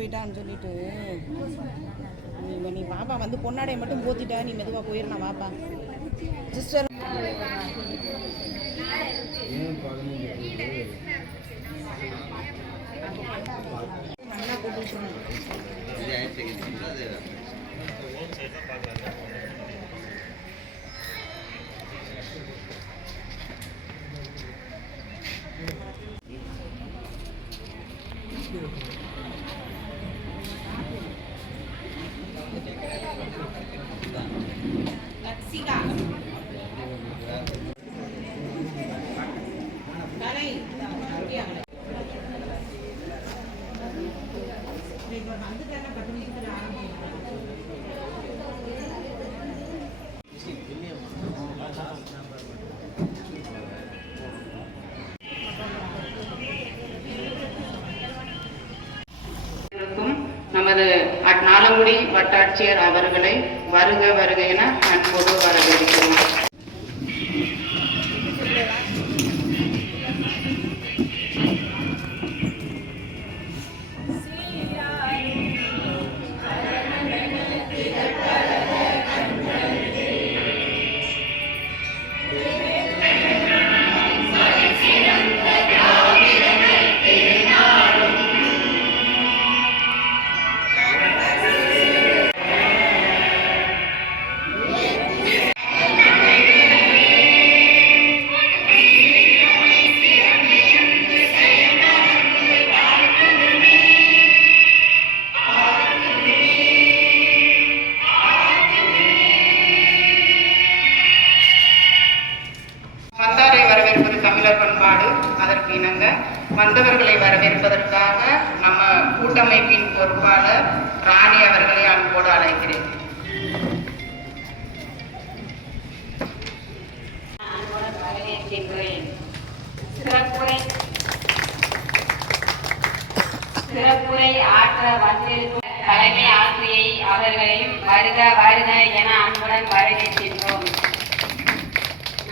போயிட்டான்னு சொல்லிட்டு நீ வாப்பா வந்து பொன்னாடையை மட்டும் போத்திட்டா நீ மெதுவாக போயிடலாம் வாப்பா சிஸ்டர். நல்லா போட்டு நமது நாலங்குடி வட்டாட்சியர் அவர்களை வருக வருக என அன்போடு வரவேற்கிறோம். அதற்கு இணங்க வந்தவர்களை வரவேற்பதற்காக நம்ம கூட்டமைப்பின் பொறுப்பாளர் ராணி அவர்களை அன்போடு அழைக்கிறேன். சிறப்புரை ஆற்ற வந்திருக்கும் தலைமை ஆசிரியை அவர்களையும் வருக வருக என அன்புடன் வரவேற்கின்றோம்.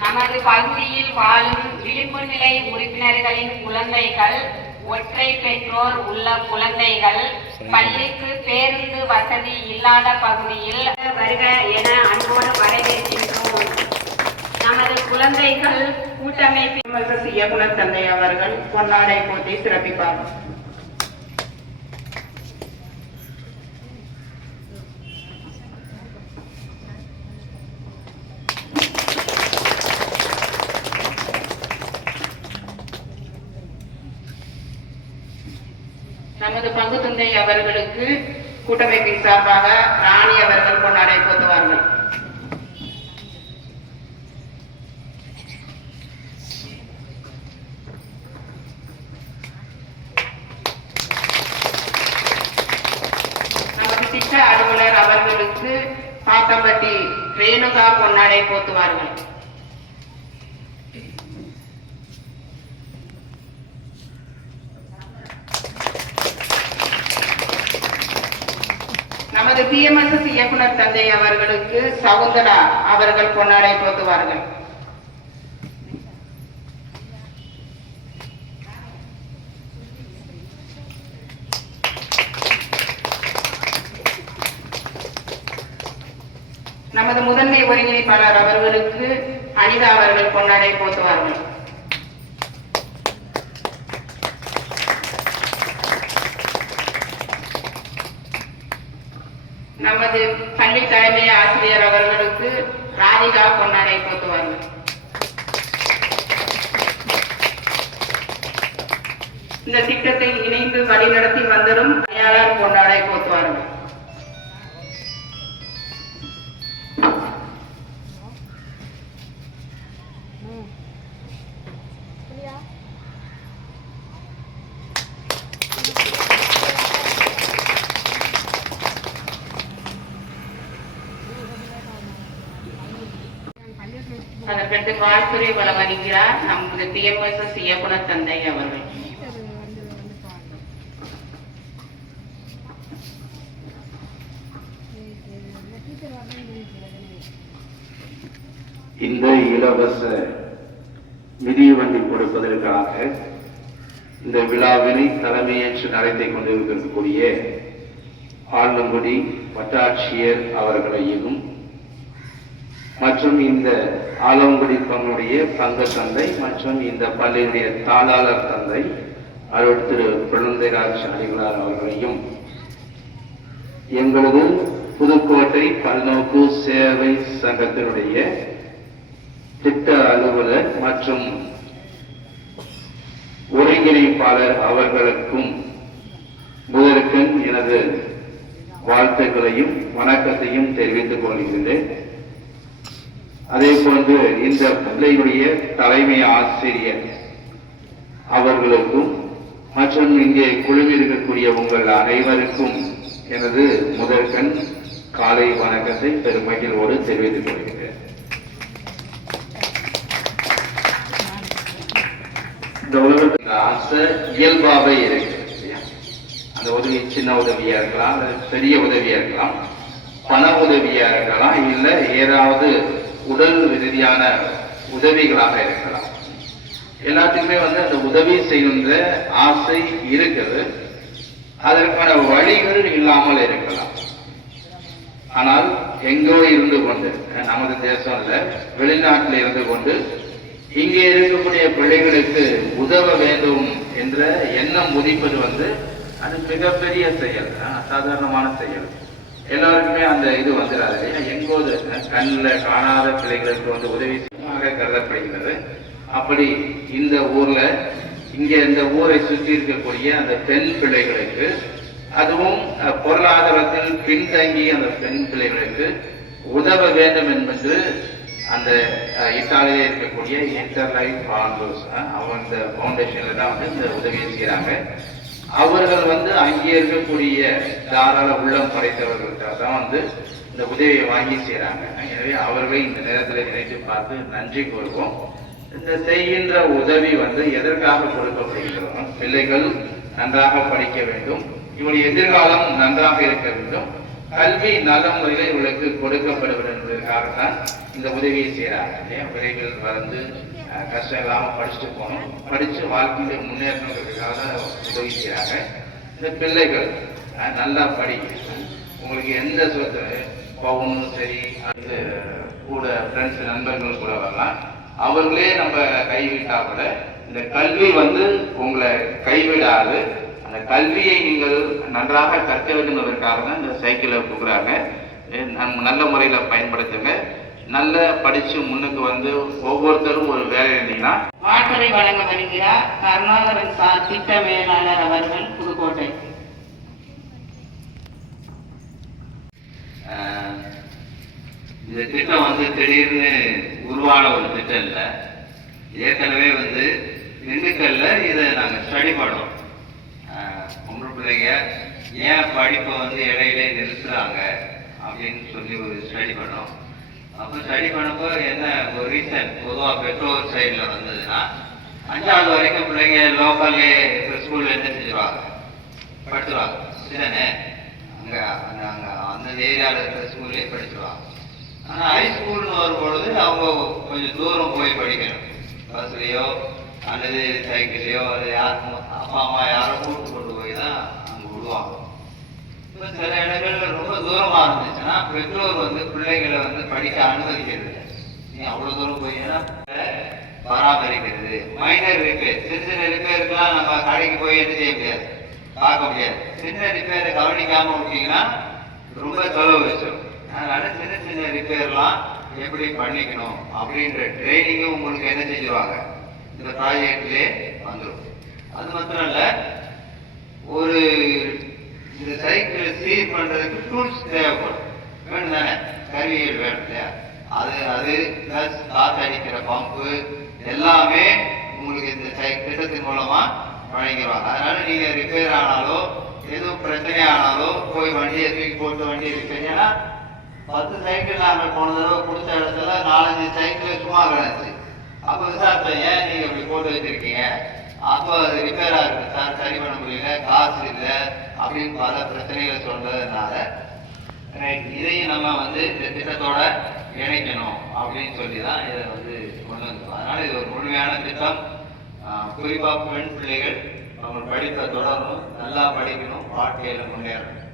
நமது பகுதியில் வாழும் விளிம்பு நிலை உறுப்பினர்களின் குழந்தைகள், ஒற்றை பெற்றோர் உள்ள குழந்தைகள், பள்ளிக்கு பேருந்து வசதி இல்லாத பகுதியில் வருக என அன்போடு வரவேற்கின்றோம். நமது குழந்தைகள் கூட்டமைப்பு இயக்குனர் தந்தை அவர்கள் பொன்னாடை போட்டி சிறப்பிப்பார். நமது பங்கு தந்தை அவர்களுக்கு கூட்டமைப்பின் சார்பாக ராணி அவர்கள் பொன்னாடை போத்துவார்கள். நமது திட்ட அலுவலர் அவர்களுக்கு பாத்தம்பட்டி ரேணுகா பொன்னாடை போத்துவார்கள். நமது PMSS இயக்குனர் தந்தை அவர்களுக்கு சவுந்தரா அவர்கள் பொன்னாடை போத்துவார்கள். நமது முதன்மை ஒருங்கிணைப்பாளர் அவர்களுக்கு அனிதா அவர்கள் பொன்னாடை போத்துவார்கள். நமது பள்ளி தலைமை ஆசிரியர் அவர்களுக்கு ராதிகா பொன்னாடை போத்துவார்கள். இந்த திட்டத்தை இணைந்து வழிநடத்தி வந்தரும் பணியாளர் பொன்னாடை போத்துவார்கள். அதற்கு வாழ்த்துறை வழங்குகிறார் நமது PMSS இயக்குனர் தந்தை அவர்கள். இந்த இலவச மிதிவண்டி கொடுப்பதற்காக இந்த விழாவினை தலைமையேற்று நடத்தி கொண்டிருக்கக்கூடிய ஆலங்குடி வட்டாட்சியர் அவர்களையும் மற்றும் இந்த ஆலங்குடி பங்குடைய பங்கு தந்தை மற்றும் இந்த பள்ளியுடைய தாளாளர் தந்தை அருள் திரு குழந்தைராஜ் அடிகளார் அவர்களையும் எங்களது புதுக்கோட்டை பல்நோக்கு சேவை சங்கத்தினுடைய திட்ட அலுவலர் மற்றும் ஒருங்கிணைப்பாளர் அவர்களுக்கும் முதற்கண் எனது வாழ்த்துக்களையும் வணக்கத்தையும் தெரிவித்துக் கொள்கின்றேன். அதே போன்று இந்த பள்ளியுடைய தலைமை ஆசிரியர் அவர்களுக்கும் மற்றும் இங்கே குழுமிருக்கக்கூடிய உங்கள் அனைவருக்கும் எனது முதற்கண் காலை வணக்கத்தை பெருமகிழ்வோடு தெரிவித்துக் கொள்கிறேன். இந்த உலகத்தில் ஆசை இயல்பாகவே இருக்கு. அந்த உதவி சின்ன உதவியா இருக்கலாம், பெரிய உதவியா இருக்கலாம், பண உதவியா இருக்கலாம், இல்லை ஏதாவது உடல் ரீதியான உதவிகளாக இருக்கலாம். எல்லாத்துக்குமே அந்த உதவி செய்கின்ற ஆசை இருக்குது. அதற்கான வழிகள் இல்லாமல் இருக்கலாம். ஆனால் எங்கோ இருந்து கொண்டு, நமது தேசம்ல வெளிநாட்டில் இருந்து கொண்டு இங்கே இருக்கக்கூடிய பிள்ளைகளுக்கு உதவ வேண்டும் என்ற எண்ணம் உதிப்பது அது மிகப்பெரிய செயல், அசாதாரணமான செயல். எல்லாருக்குமே அந்த இது வந்துடாது இல்லையா? எங்கோது கண்ணில் காணாத பிள்ளைகளுக்கு உதவி செய்யமாக கருதப்படுகிறது. அப்படி இந்த ஊர்ல இங்க இந்த ஊரை சுற்றி இருக்கக்கூடிய அந்த பெண் பிள்ளைகளுக்கு, அதுவும் பொருளாதாரத்தில் பின்தங்கிய அந்த பெண் பிள்ளைகளுக்கு உதவ வேண்டும் என்பது அந்த இத்தாலியில இருக்கக்கூடிய இன்டர் லைஃப் ஃபாண்டர்ஸ் அவங்க பவுண்டேஷன்ல தான் இந்த உதவியை செய்யறாங்க. அவர்கள் அங்கே இருக்கக்கூடிய தாராள உள்ளம் படைத்தவர்களுக்காக தான் இந்த உதவியை வாங்கி செய்யறாங்க. எனவே அவர்களை இந்த நேரத்தில் நினைத்து பார்த்து நன்றி கூறுவோம். இந்த செய்கின்ற உதவி எதற்காக கொடுக்கப்படுகிறது? பிள்ளைகள் நன்றாக படிக்க வேண்டும், இவருடைய எதிர்காலம் நன்றாக இருக்க வேண்டும், கல்வி நல்ல முறையில் இவர்களுக்கு கொடுக்கப்படுவது என்பதற்காகத்தான் இந்த உதவியை செய்யறாங்க. பிள்ளைகள் கஷ்டம் இல்லாமல் படிச்சுட்டு போகணும், படிச்சு வாழ்க்கையில முன்னேறணுங்கிறதுக்காக உதவி செய்யறாங்க. இந்த பிள்ளைகள் நல்லா படிக்கணும். உங்களுக்கு எந்த சொத்து போகணும் சரி, அது கூட ஃப்ரெண்ட்ஸ் நண்பர்கள் கூட வரலாம். அவர்களே நம்ம கைவிட்டா கூட இந்த கல்வி உங்களை கைவிடாது. அந்த கல்வியை நீங்கள் நன்றாக கற்க வேண்டும் என்பதற்காக தான் இந்த சைக்கிளை கொடுக்குறாங்க. நல்ல முறையில பயன்படுத்துங்க. நல்ல படிச்சு முன்னுக்கு ஒவ்வொருத்தரும் ஒரு வேலை இருந்தீங்கன்னா. வாழ்த்துறை வழங்க வருகிறார் கருணாகரன் சார் திட்ட மேலாளர் அவர்கள், புதுக்கோட்டை. இந்த திட்டம் திடீர்னு உருவான ஒரு திட்டம் இல்லை. ஏற்கனவே திண்டுக்கல்ல இதை நாங்கள் ஸ்டடி பண்ணோம். பொம்பளை பிள்ளைங்க ஏன் படிப்பை இடையிலே நிறுத்துறாங்க அப்படின்னு சொல்லி ஒரு ஸ்டடி பண்ணோம். அப்போ ஸ்டடி பண்ணப்போ என்ன ஒரு ரீசன் பொதுவாக பெற்றோர் சைடில் வந்ததுன்னா, 5வது வரைக்கும் பிள்ளைங்க லோக்கல்லே ஸ்கூல்ல என்ன செஞ்சிருவாங்க, படிச்சிருவாங்க. சரிதானே? அங்கே அந்த ஏரியாவில் இருக்கிற ஸ்கூல்லே படிச்சிருவாங்க. ஆனால் ஹைஸ்கூல்னு வரும்பொழுது அவங்க கொஞ்சம் தூரம் போய் படிக்கணும். பஸ்லையோ அல்லது சைக்கிள்லையோ அது அப்பா அம்மா யாரோ கூப்பிட்டு கொண்டு போய் தான் அங்கே விடுவாங்க. இப்போ சில இடங்கள்ல ரொம்ப தூரமாக இருந்துச்சுன்னா பெற்றோர் பிள்ளைகளை படிக்க அனுமதிக்கிறது. நீ அவ்வளோ தூரம் போயின்னா பராமரிக்கிறது. மைனர் ரிப்பேர், சின்ன சின்ன ரிப்பேருக்குலாம் நம்ம கடைக்கு போய் என்ன செய்ய முடியாது, பார்க்க முடியாது. சின்ன ரிப்பேரை கவனிக்காம விட்டீங்கன்னா ரொம்ப செலவு வச்சிடும். அதனால சின்ன சின்ன ரிப்பேர்லாம் எப்படி பண்ணிக்கணும் அப்படின்ற ட்ரைனிங்கும் உங்களுக்கு என்ன செஞ்சிருவாங்க, இந்த ப்ராஜெக்ட்லேயே வந்துடும். அது மாத்திரம் இல்லை, ஒரு இந்த சைக்கிளை சீர் பண்றதுக்கு டூல்ஸ் தேவைப்படும், வேணும் தானே? கருவிகள் வேணும் இல்லையா? அது பிளஸ் காற்று அடிக்கிற பம்பு எல்லாமே உங்களுக்கு இந்த திட்டத்தின் மூலமா வழங்கிடுவாங்க. அதனால நீங்க ரிப்பேர் ஆனாலோ எதுவும் பிரச்சனை ஆனாலோ போய் வண்டியை தூக்கி போட்டு வண்டியை ரிப்பேர். ஏன்னா 10 சைக்கிள் நாங்கள் போன தடவை கொடுத்த இடத்துல 4-5 சைக்கிள் சும்மா கிடந்துச்சு. அப்போ விசாரிச்சோம், ஏன் நீங்க இப்படி போட்டு வச்சிருக்கீங்க? அப்போ அது ரிப்பேரா இருக்கு சார், சரி பண்ண முடியல, காசு இல்லை அப்படின்னு பல பிரச்சனைகளை சொல்றதுனால இதையும் நம்ம இந்த திட்டத்தோட இணைக்கணும் அப்படின்னு சொல்லி தான் இதை கொண்டு வந்தோம். அதனால இது ஒரு முழுமையான திட்டம். குறிப்பா பெண் பிள்ளைகள் அவங்க படிப்பை தொடரணும், நல்லா படிக்கணும், வாழ்க்கையில முன்னேறணும்.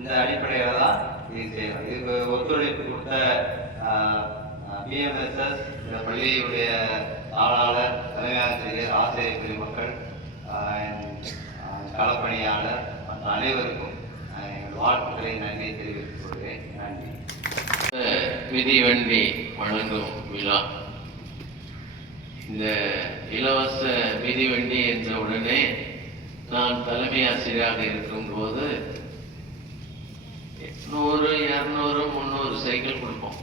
இந்த அடிப்படையில் தான் இது செய்யலாம். இதுக்கு ஒத்துழைப்பு கொடுத்த பிஎம்எஸ்எஸ், இந்த பள்ளியுடைய தாளாளர், தலைமை ஆசிரியர், ஆசிரியர் பெருமக்கள், களப்பணியாளர் மற்ற அனைவருக்கும் எங்கள் வாழ்த்துக்களை நன்றியை தெரிவித்துக் கொள்கிறேன். நன்றி. மிதிவண்டி வழங்கும் விழா. இந்த இலவச மிதிவண்டி என்ற உடனே நான் தலைமை ஆசிரியராக இருக்கும்போது 100, 200, 300 சைக்கிள் கொடுப்போம்.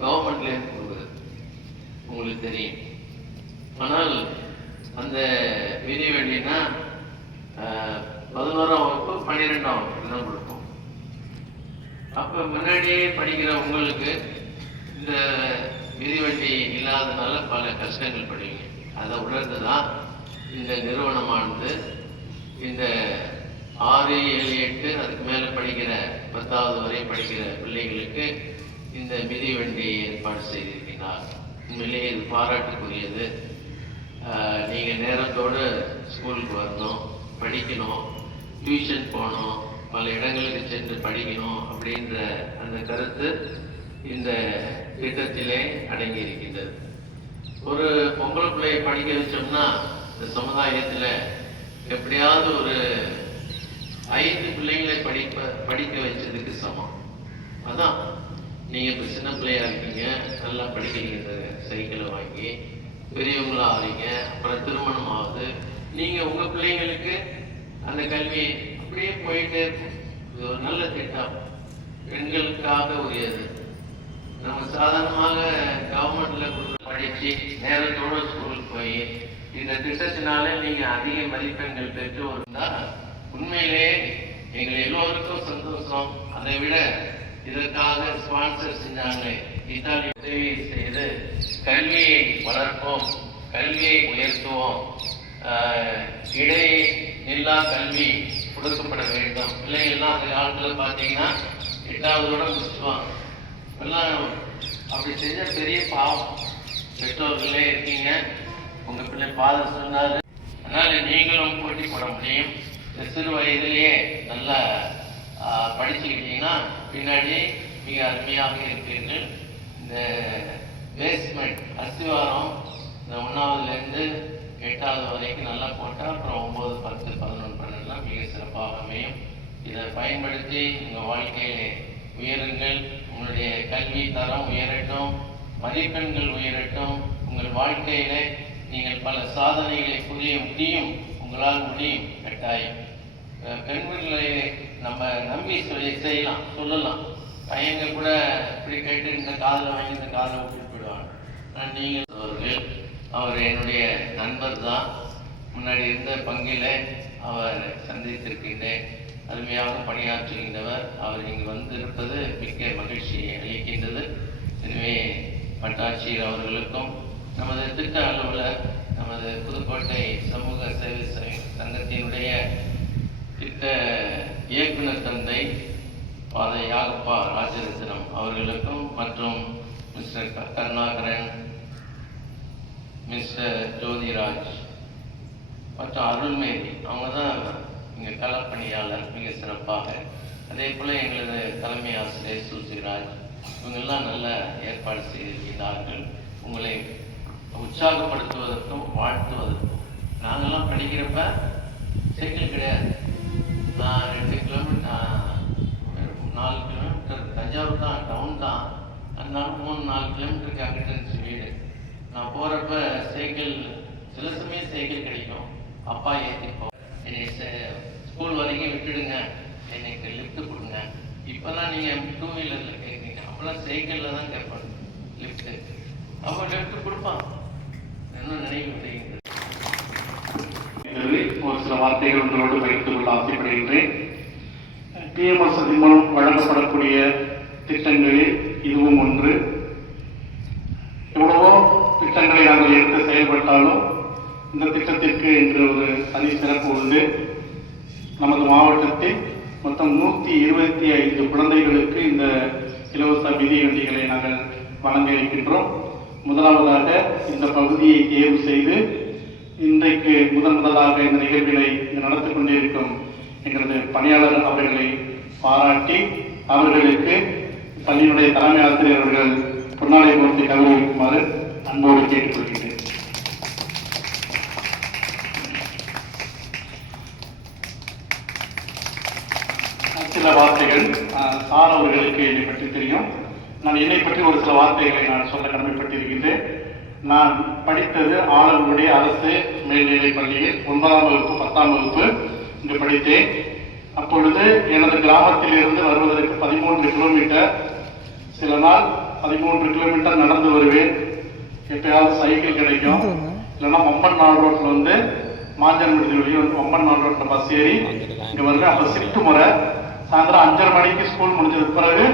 கவர்மெண்ட்லேருந்து கொடுக்குறது உங்களுக்கு தெரியும். ஆனால் அந்த மிதிவண்டினா 11ஆம் வகுப்பு 12ஆம் வகுப்பு தான் கொடுப்போம். அப்போ முன்னாடியே படிக்கிற உங்களுக்கு இந்த மிதிவண்டி இல்லாதனால பல கஷ்டங்கள் படுவீங்க. அதை உணர்ந்து தான் இந்த நிறுவனமானது இந்த 6, 7, 8 அதுக்கு மேலே படிக்கிற 10வது வரை படிக்கிற பிள்ளைகளுக்கு இந்த மிதிவண்டி ஏற்பாடு செய்திருக்கிறார். உண்மையிலேயே இது பாராட்டுக்குரியது. நீங்கள் நேரத்தோடு ஸ்கூலுக்கு வரணும், படிக்கணும், டியூஷன் போகணும், பல இடங்களுக்கு சென்று படிக்கணும் அப்படின்ற அந்த கருத்து இந்த திட்டத்திலே அடங்கி இருக்கின்றது. ஒரு பொம்பளை பிள்ளையை படிக்க வச்சோம்னா இந்த சமுதாயத்தில் எப்படியாவது ஒரு 5 பிள்ளைங்களை படிக்க வச்சதுக்கு சமம். அதான் நீங்கள் இப்போ சின்ன பிள்ளையா இருக்கீங்க, நல்லா படிக்கிறீங்க, சைக்கிளை வாங்கி பெரியவங்களா ஆகிறீங்க, அப்புறம் திருமணம் ஆகுது, நீங்கள் உங்கள் பிள்ளைங்களுக்கு அந்த கல்வி அப்படியே போயிட்டே இருக்கும். இது ஒரு நல்ல திட்டம், பெண்களுக்காக உரியது. நம்ம சாதாரணமாக கவர்மெண்ட்ல படிச்சு நேரத்தோட ஸ்கூலுக்கு போய் இந்த திட்டத்தினால நீங்க அதிக மதிப்பெண்கள் பெற்று வந்தா உண்மையிலேயே எங்கள் எல்லோருக்கும் சந்தோஷம். அதை விட இதற்காக ஸ்பான்சர் செஞ்சாங்களே, இத்தாலி உதவி செய்து கல்வியை வளர்ப்போம், கல்வியை உயர்த்துவோம், இடைநில்லா கல்வி கொடுக்கப்பட வேண்டும். பிள்ளைகள்லாம் அந்த காலத்தில் பார்த்தீங்கன்னா 8வதோட முடிச்சுவாங்க. எல்லாம் அப்படி செஞ்ச பெரிய பாவம். பெற்றோர்களே இருக்கீங்க, உங்கள் பிள்ளை ஃபாதர் சொன்னார், அதனால் நீங்களும் போட்டி போட முடியும். இந்த சிறு வயதிலேயே நல்லா படிச்சுக்கிட்டீங்கன்னா பின்னாடி மிக அருமையாக இருப்பீர்கள். இந்த பேஸ்மெண்ட் அஸ்திவாரம் இந்த 1வதுலேருந்து 8வது வரைக்கும் நல்லா போட்டால் அப்புறம் 9, 10, 11, 12 மிக சிறப்பாக அமையும். இதை பயன்படுத்தி உங்கள் வாழ்க்கையிலே உயருங்கள். உங்களுடைய கல்வி தரம் உயரட்டும், மதிப்பெண்கள் உயரட்டும். உங்கள் வாழ்க்கையில நீங்கள் பல சாதனைகளை புரிய முடியும், உங்களால் முடியும். கட்டாயம் பெண்களை நம்ம நம்பி செய்யலாம், சொல்லலாம். பையங்க கூட இப்படி கேட்டு இந்த காதில் வாங்கி இந்த காதில் விட்டு போயிடுவாங்க. ஆனால் நீங்கள் அவர்கள், அவர் என்னுடைய நண்பர் தான். முன்னாடி இருந்த பங்கில் அவர் சந்தித்திருக்கின்றேன். அருமையாக பணியாற்றுகின்றவர். அவர் இங்கு வந்திருப்பது மிக்க மகிழ்ச்சியை அளிக்கின்றது. எனவே வட்டாட்சியர் அவர்களுக்கும் நமது திட்ட அலுவலர், நமது புதுக்கோட்டை சமூக சேவை சங்கத்தினுடைய திட்ட இயக்குனர் தந்தை பாதை யாகப்பா ராஜரத்னம் அவர்களுக்கும் மற்றும் மிஸ்டர் கருணாகரன், மிஸ்டர் ஜோதிராஜ் மற்றும் அருள்மேரி, அவங்க தான் இங்கே களப்பணியாளர் மிக சிறப்பாக. அதே போல் எங்களது தலைமை ஆசிரியர் சுசிராஜ், இவங்கெல்லாம் நல்ல ஏற்பாடு செய்திருக்கிறார்கள். உங்களை உற்சாகப்படுத்துவதற்கும் வாழ்த்துவதற்கும். நாங்கள்லாம் படிக்கிறப்ப சைக்கிள் கிடையாது. நான் 2 கிலோமீட்டர் 4 கிலோமீட்டர் தஞ்சாவூர் தான், டவுன் தான். அதனால 3-4 கிலோமீட்டருக்கு அங்கிட்ட இருந்துச்சு வீடு. நான் போகிறப்ப சைக்கிள், சில சமயம் சைக்கிள் கிடைக்கும், அப்பா ஏற்றிப்போம். என்னை ஸ்கூல் வரைக்கும் விட்டுடுங்க, எனக்கு லிஃப்ட் கொடுங்க. இப்போல்லாம் நீங்கள் 2 வீலரில் கேட்குறீங்க, அப்போல்லாம் சைக்கிளில் தான் கேட்பாங்க லிஃப்ட்டு. அப்போ லிஃப்ட் கொடுப்பான். என்ன நினைவு ஒரு சில வார்த்தைகள் உங்களோடு பகிர்ந்து கொள்ள ஆசைப்படுகின்றேன். பிஎம்எஸ் மூலம் வழங்கப்படக்கூடிய திட்டங்களில் இதுவும் ஒன்று. எவ்வளவோ திட்டங்களை நாங்கள் எடுத்து செயல்பட்டாலும் இந்த திட்டத்திற்கு என்று ஒரு தனி சிறப்பு உண்டு. நமது மாவட்டத்தில் மொத்தம் 125 குழந்தைகளுக்கு இந்த இலவச மிதிவண்டிகளை நாங்கள் வழங்க இருக்கின்றோம். முதலாவதாக இந்த பகுதியை தேர்வு செய்து இன்றைக்கு முதலாக இந்த நிகழ்வினை நடத்தி கொண்டிருக்கும் எங்களது பணியாளர் அவர்களை பாராட்டி அவர்களுக்கு பள்ளியினுடைய தலைமை ஆசிரியர் அவர்கள் பொன்னாடை போர்த்தி கௌரவிக்குமாறு அன்போடு கேட்டுக்கொள்கிறேன். சில வார்த்தைகள் சார் அவர்களுக்கு என்னை பற்றி தெரியும். நான் என்னை பற்றி ஒரு சில வார்த்தைகளை நான் சொல்ல கடமைப்பட்டிருக்கின்றேன். நான் படித்தது ஆலங்குடி அரசு மேல்நிலைப் பள்ளியில் 9ஆம் வகுப்பு 10ஆம் வகுப்பு இங்கு படித்தேன். அப்பொழுது எனது கிராமத்திலிருந்து வருவதற்கு 13 கிலோமீட்டர், சில நாள் 13 கிலோமீட்டர் நடந்து வருவேன். எப்பயாவது சைக்கிள் கிடைக்கும், இல்லைன்னா மம்பன் நாள் ரோட்டில் வந்து மாஞ்சன் விடுதி வெளியே வந்து மம்பன் நாள் ரோட்டில் பஸ் ஏறி இங்கே வருவேன். அப்போ ஷிஃப்ட் முறை, சாயந்தரம் 5:30 மணிக்கு ஸ்கூல் முடிஞ்சதுக்கு பிறகு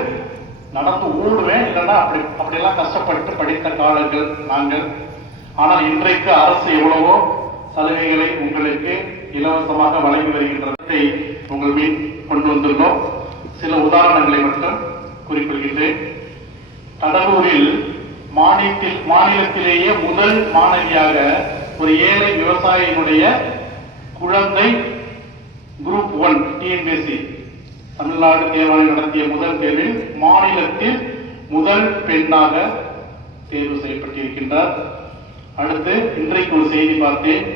நடந்து ஓடுவேன். இல்லைன்னா அப்படியெல்லாம் கஷ்டப்பட்டு படித்த காலங்கள் நாங்கள். ஆனால் இன்றைக்கு அரசு எவ்வளவோ சலுகைகளை உங்களுக்கு இலவசமாக வழங்கி வருகின்றதை உங்கள் மீன் கொண்டு வந்துள்ளோம். சில உதாரணங்களை மட்டும் குறிப்பிடுகின்றேன். கடலூரில் மாநிலத்திலேயே முதல் மாணவியாக ஒரு ஏழை விவசாயியினுடைய குழந்தை குரூப் 1 டிஎன்பிஎஸ்சி தமிழ்நாடு தேர்வாணையம் நடத்திய முதல் தேர்வில் மாநிலத்தில் முதல் பெண்ணாக தேர்வு செய்யப்பட்டிருக்கின்றார். அடுத்து இன்றைக்கு ஒரு செய்தி பார்த்தேன்.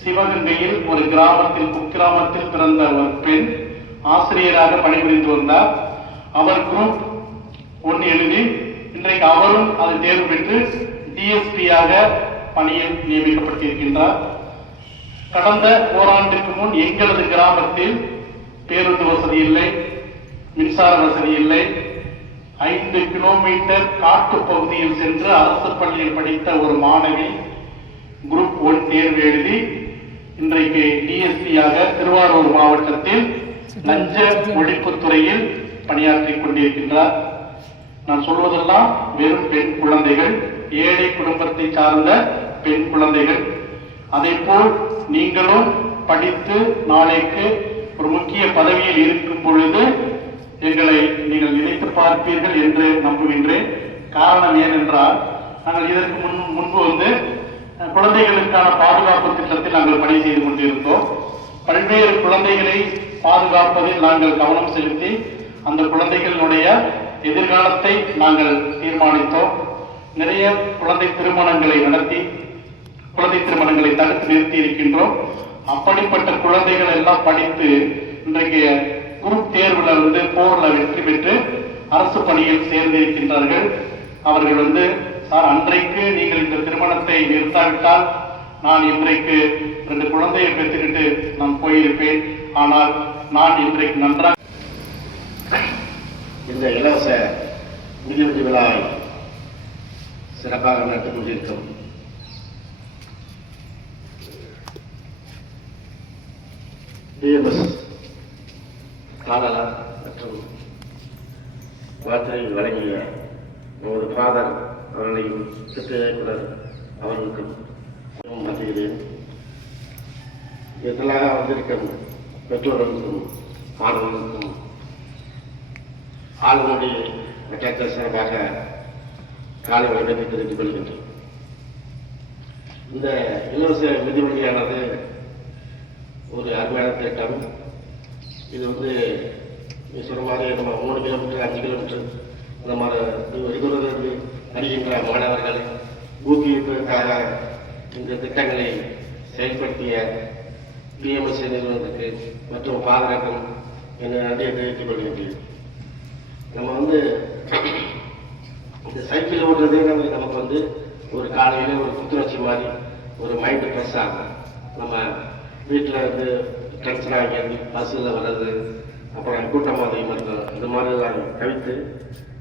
சிவகங்கையில் ஒரு குக்கிராமத்தில் பிறந்த ஒரு பெண் ஆசிரியராக பணிபுரிந்து வந்தார். அவர் குரூப் 1 எழுதி இன்றைக்கு அவரும் அது தேர்வு பெற்று டிஎஸ்பியாக பணியில் நியமிக்கப்பட்டிருக்கின்றார். கடந்த ஓராண்டுக்கு முன் எங்களது கிராமத்தில் பேருந்து வசதி இல்லை, மின்சார வசதி இல்லை. 5 கிலோமீட்டர் காட்டு பகுதியில் சென்று அரசு பள்ளியில் படித்த ஒரு மாணவி குரூப் 1 தேர்வு எழுதி இன்றைக்கு டிஎஸ்பியாக திருவாரூர் மாவட்டத்தில் லஞ்ச ஒழிப்புத்துறையில் பணியாற்றிக் கொண்டிருக்கின்றார். நான் சொல்வதெல்லாம் வெறும் பெண் குழந்தைகள், ஏழை குடும்பத்தை சார்ந்த பெண் குழந்தைகள். அதை போல் நீங்களும் படித்து நாளைக்கு ஒரு முக்கிய பதவியில் இருக்கும் பொழுது எங்களை நீங்கள் நினைத்து பார்ப்பீர்கள் என்று நம்புகின்றேன். காரணம் ஏனென்றால் நாங்கள் இதற்கு முன்பு வந்து குழந்தைகளுக்கான பாதுகாப்பு திட்டத்தில் நாங்கள் பணி செய்து கொண்டிருந்தோம். பல்வேறு குழந்தைகளை பாதுகாப்பதில் நாங்கள் கவனம் செலுத்தி அந்த குழந்தைகளுடைய எதிர்காலத்தை நாங்கள் தீர்மானித்தோம். நிறைய குழந்தை திருமணங்களை நடத்தி குழந்தை திருமணங்களை தடுத்து நிறுத்தி இருக்கின்றோம். அப்படிப்பட்ட குழந்தைகள் எல்லாம் படித்து இன்றைக்கு குரூப் தேர்வுல வந்து போர்ல வெற்றி பெற்று அரசு பணியில் சேர்ந்திருக்கின்றார்கள். அவர்கள் வந்து சார், அன்றைக்கு நீங்கள் இந்த திருமணத்தை நிறுத்தாவிட்டால் நான் இன்றைக்கு 2 குழந்தையை பெற்றுக்கிட்டு நான் போயிருப்பேன். ஆனால் நான் இன்றைக்கு நன்றாக இந்த இலவச மிதிவண்டி விழாவை சிறப்பாக நடத்திக் கொண்டிருக்கும் டிஎம்எஸ் காலலா மற்றும் வார்த்தையை வழங்கிய நமது ஃபாதர் அவர்களையும் திட்ட இயக்குனர் அவர்களுக்கும் மத்தியிலேன் இதெல்லாம் வந்திருக்கும் பெற்றோர்களுக்கும் மாணவர்களுக்கும் ஆளுநருடைய வட்டாரத்தில் சிறப்பாக காலை வணக்கத்தை தெரிவித்துக் கொள்கின்றேன். இந்த இலவச மிதிவண்டியானது ஒரு அருமையான திட்டம். இது வந்து சொன்ன மாதிரி நம்ம 3 கிலோமீட்டர் 5 கிலோமீட்டர் இந்த மாதிரி ரெகுலர் வருகின்ற மாணவர்களை ஊக்குவிப்பதற்காக இந்த திட்டங்களை செயல்படுத்திய டிஎம்எஸ் நிறுவனத்துக்கு மற்றும் பாதகக்கும் என நன்றியை தெரிவித்துக் கொள்கின்றேன். நம்ம வந்து இந்த சைக்கிள் ஓட்டுறதே நமக்கு வந்து ஒரு காலையில் ஒரு புத்துணர்ச்சி மாதிரி ஒரு மைண்டு ஃப்ரெஷ் ஆகும். நம்ம வீட்டில் வந்து டென்ஷன் ஆகி பஸ்ஸில் வர்றது, அப்புறம் கூட்டம் அதிகமாக இருக்கும், இந்த மாதிரி தவிர்த்து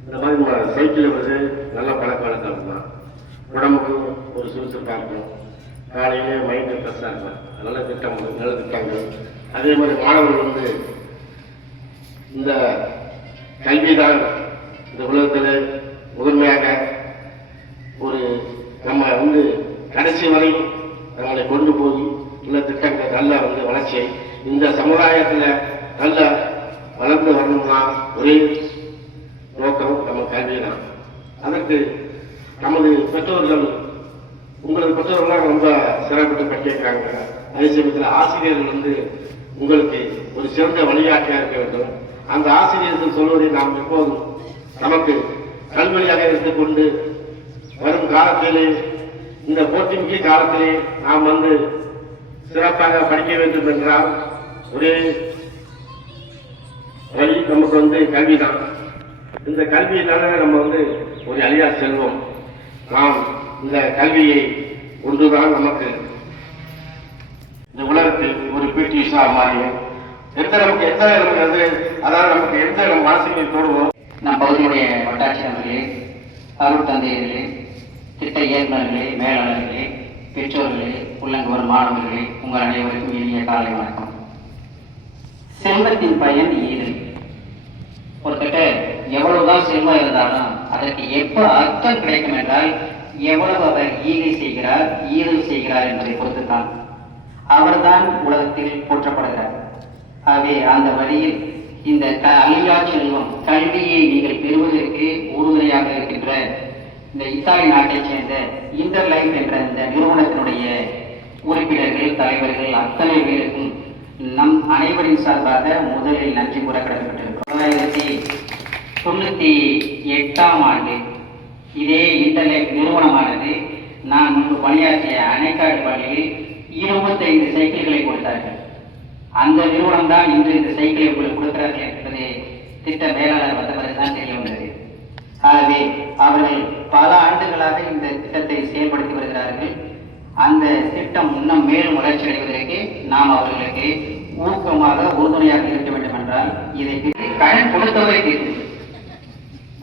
இந்த மாதிரி நம்ம சைக்கிள் வந்து நல்ல பழக்க வழக்கம் தான். உடம்புக்கும் ஒரு சுறுசுறுப்பாக இருக்கும், காலையிலே மைண்டு ஃப்ரெஷ்ஷாக இருக்கும். நல்ல திட்டங்கள். அதே மாதிரி மாணவர்கள் வந்து இந்த கல்விதான் இந்த உலகத்தில் முதன்மையாக ஒரு நம்ம வந்து கடைசி வரை நம்மளை கொண்டு போய் உள்ள திட்டங்கள் நல்ல வந்து வளர்ச்சியை இந்த சமுதாயத்தில் நல்ல வளர்ந்து வரணும்னா ஒரே நோக்கம் நம்ம கல்வி தான். அதற்கு நமது பெற்றோர்கள், உங்களது பெற்றோர்கள்லாம் ரொம்ப சிறப்பட்டு படிக்கிறாங்க. அதே சமயத்தில் ஆசிரியர்கள் வந்து உங்களுக்கு ஒரு சிறந்த வழிகாட்டியாக இருக்க வேண்டும். அந்த ஆசிரியர்கள் சொல்வதை நாம் எப்போதும் நமக்கு கல்வழியாக எடுத்துக்கொண்டு வரும் காலத்திலே, இந்த போட்டிமிக்க காலத்திலே நாம் சிறப்பாக படிக்க வேண்டும் என்றால் ஒரே வழி நமக்கு கல்விதான். இந்த கல்வியினால நம்ம ஒரு அழியா செல்வம். நாம் இந்த கல்வியை ஒன்றுதான் நமக்கு இந்த உலகத்தில் ஒரு பிடி உஷா மாறியும் நமக்கு அதாவது நமக்கு எந்த மனசுக்கு தோடுவோம். நம் பகுதியுடைய வட்டாட்சியர்களே, அருள் தந்தையர்களே, திட்ட இயக்குநர்களே, மேலாளர்களே, பெற்றோர்களே, உள்ளங்கவர் மாணவர்களே, உங்கள் அனைவருக்கும் இனிய காலை வணக்கம். செல்வத்தின் பயன் ஈடு. ஒருத்தட்ட எவ்வளவுதான் செல்வம் இருந்தாலும் அதற்கு எப்ப அர்த்தம் கிடைக்கும் என்றால் எவ்வளவு அவர் ஈகை செய்கிறார், ஈதல் செய்கிறார் என்பதை பொறுத்துத்தான். அவர்தான் உலகத்தில் போற்றப்படுகிறார். ஆகவே அந்த வழியில் இந்த அழியா செல்வம் கல்வியை நீங்கள் பெறுவதற்கு உறுதுணையாக இருக்கின்ற இந்த இத்தாலி நாட்டைச் சேர்ந்த இன்டர்லைஃப் என்ற இந்த நிறுவனத்தினுடைய உறுப்பினர்கள், தலைவர்கள் அத்தனை பேருக்கும் நம் அனைவரின் சார்பாக முதலில் நன்றி கூற கடமைப்பட்டிருக்கிறோம். 1998ஆம் ஆண்டு இதே இன்டர்லைஃப் நிறுவனமானது நான் முன்பு பணியாற்றிய அணைக்காடு பள்ளியில் 25 சைக்கிள்களை கொடுத்தார்கள். அந்த நிறுவனம் தான் இன்று இந்த சைக்கிளை உங்களுக்கு கொடுக்கிறார்கள் என்பது திட்ட மேலாளர் வந்த பிறகுதான் தெரிய வந்தது. ஆகவே அவர்கள் பல ஆண்டுகளாக இந்த திட்டத்தை செயல்படுத்தி வருகிறார்கள். அந்த திட்டம் இன்னும் மேலும் வளர்ச்சி அடைவதற்கு நாம் அவர்களுக்கு ஊக்கமாக உறுதுணையாக இருக்க வேண்டும் என்றால் இதை கடன் கொடுத்தவரை தீர்வு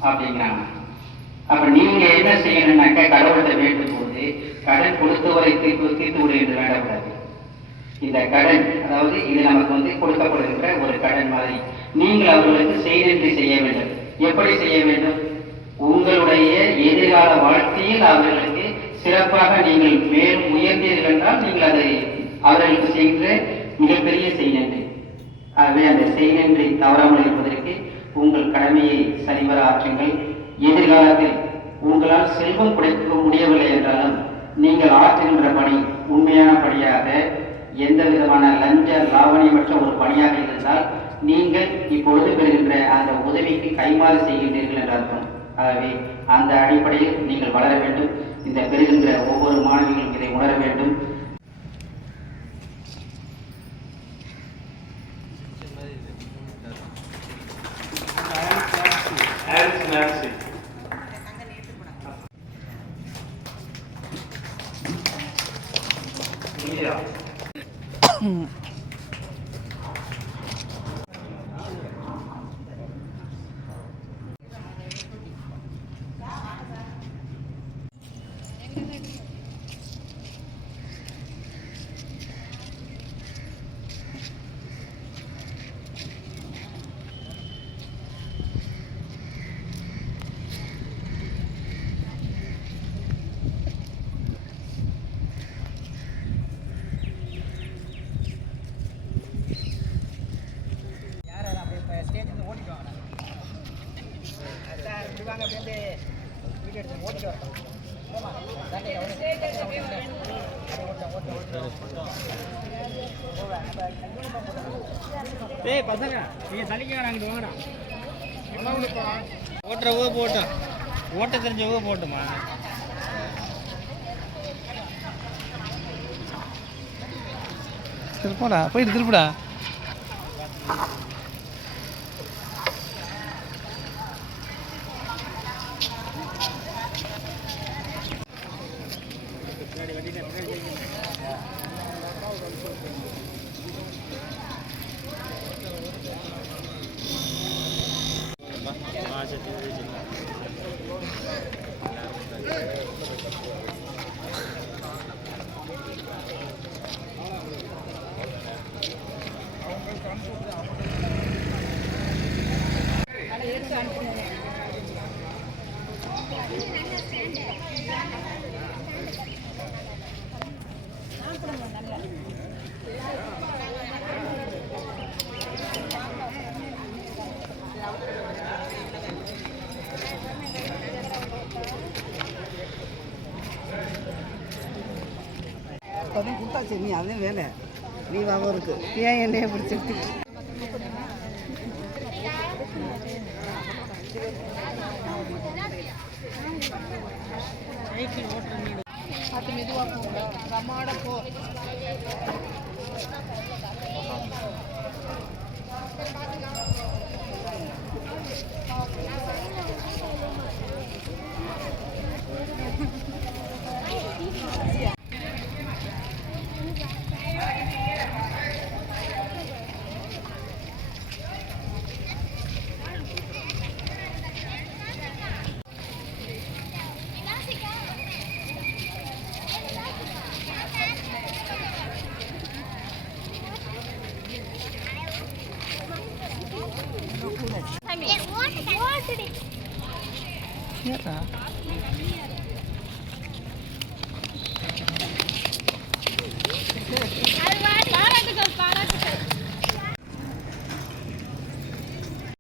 அப்படிங்கிறாங்க. அப்ப நீங்க என்ன செய்யணும்னாக்க கடவுளை வேண்டும் போது கடன் கொடுத்தவரை தீர்த்து விடு என்று வேண்டக்கூடாது. இந்த கடன், அதாவது இது நமக்கு கொடுக்கப்படுகின்ற ஒரு கடன் மாதிரி நீங்கள் அவர்களுக்கு செய்நன்றி செய்ய வேண்டும். எப்படி செய்ய வேண்டும்? உங்களுடைய எதிர்கால வாழ்க்கையில் அவர்களுக்கு சிறப்பாக நீங்கள் மேலும் உயர்ந்தீர்கள் என்றால் நீங்கள் அதை அவர்களுக்கு செய்கின்ற மிகப்பெரிய செய்நன்றி. ஆகவே அந்த செய்நன்றி தவறாமல் இருப்பதற்கு உங்கள் கடமையை சரிவர ஆற்றுங்கள். எதிர்காலத்தில் உங்களால் செல்வம் கிடைக்க முடியவில்லை என்றாலும் நீங்கள் ஆற்றுகின்ற பணி உண்மையான பணியாக, எந்த விதமான லஞ்ச லாவணியமற்ற ஒரு பணியாக இருந்தால் நீங்கள் இப்பொழுது பெறுகின்ற அந்த உதவிக்கு கைமாறு செய்கின்றீர்கள் என்ற அர்த்தம். ஆகவே அந்த அடிப்படையில் நீங்கள் வளர வேண்டும். இந்த பெறுகின்ற ஒவ்வொரு மாணவிகளும் இதை உணர வேண்டும். பசங்க நீங்க சலிக்க நாங்கிட்டு வாங்கடா. ஓட்டுற ஊ போட்டோம், ஓட்ட தெரிஞ்ச ஊ போட்டுமா. திருப்படா போயிட்டு திருப்படா. அப்போதான் கொடுத்தாச்சு, நீ அதே வேலை நீ வாங்க இருக்கு ஏன் என்னைய பிடிச்சிருக்கு. பார்த்து மெதுவாக போங்க. பிரமாட போ. What?